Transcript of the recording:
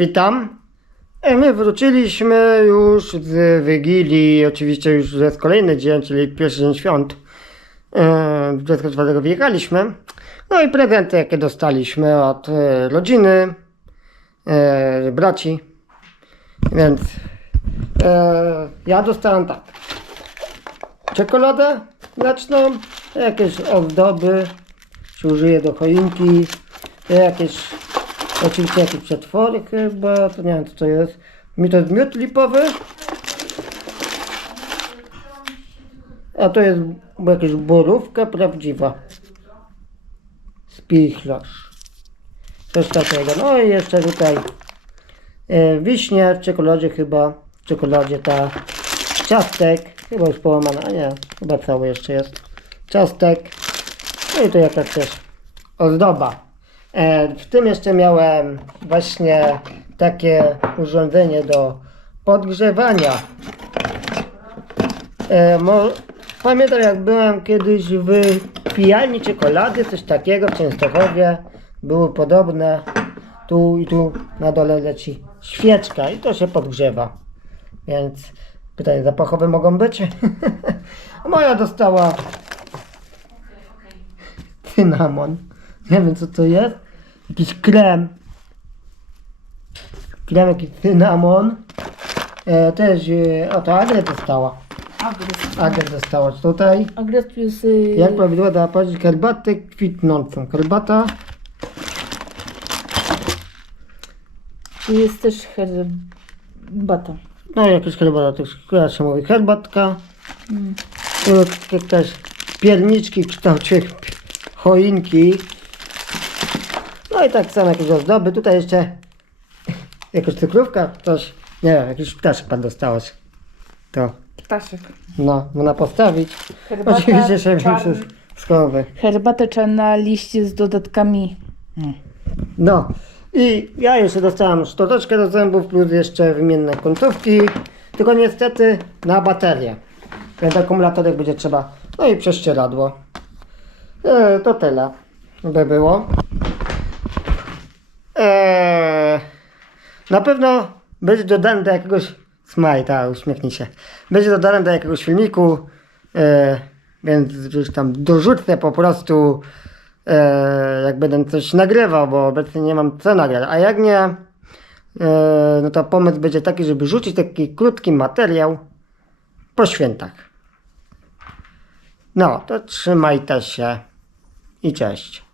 Witam. E, My wróciliśmy już z Wigilii, oczywiście już jest kolejny dzień, czyli pierwszy dzień świąt. E, 24 wyjechaliśmy. No i prezenty, jakie dostaliśmy od e, rodziny, e, braci. Więc e, ja dostałem tak. Czekoladę mleczną, jakieś ozdoby, się użyje do choinki, jakieś Oczywiście jakieś przetwory chyba, to nie wiem co to jest. Mi to jest miód lipowy. A to jest jakaś borówka prawdziwa. Spichlarz. Coś takiego. No i jeszcze tutaj e, wiśnia w czekoladzie chyba. W czekoladzie ta ciastek. Chyba już połamana, a nie, chyba cały jeszcze jest. Ciastek. No i to jakaś też ozdoba. E, W tym jeszcze miałem właśnie takie urządzenie do podgrzewania. E, Pamiętam jak byłem kiedyś w pijalni czekolady, coś takiego w Częstochowie. Były podobne. Tu i tu na dole leci świeczka i to się podgrzewa. Więc pytania zapachowe mogą być. Moja dostała cynamon. Nie wiem co to jest. Jakiś krem. Krem jakiś cynamon. E, też, e, o to Agnes dostała. Agres. Agnes dostała tutaj. Agres tu jest... y, Jak prawidłowo powiedzieć herbatę kwitnącą. Herbata. Tu jest też herbata. No jakaś herbata, to jak się mówi, herbatka. Mm. Tu też pierniczki w kształcie choinki. No i tak samo jakieś ozdoby. Tutaj jeszcze jakaś cukrówka, coś, nie wiem, jakiś ptaszek pan dostałeś. To, Ptaszek. no, można postawić. Herbata Oczywiście się czarna- większy schowy. Herbata czarna, liście z dodatkami. No i ja jeszcze dostałem szczoteczkę do zębów plus jeszcze wymienne końcówki. Tylko niestety na baterię. Więc akumulatorek będzie trzeba. No i prześcieradło. E, to tyle by było. E, na pewno będzie dodane do jakiegoś smajta, uśmiechnij się. Będzie dodane do jakiegoś filmiku. E, więc już tam dorzucę po prostu e, jak będę coś nagrywał, bo obecnie nie mam co nagrać. A jak nie, e, no to pomysł będzie taki, żeby rzucić taki krótki materiał po świętach. No, to trzymajcie się i cześć.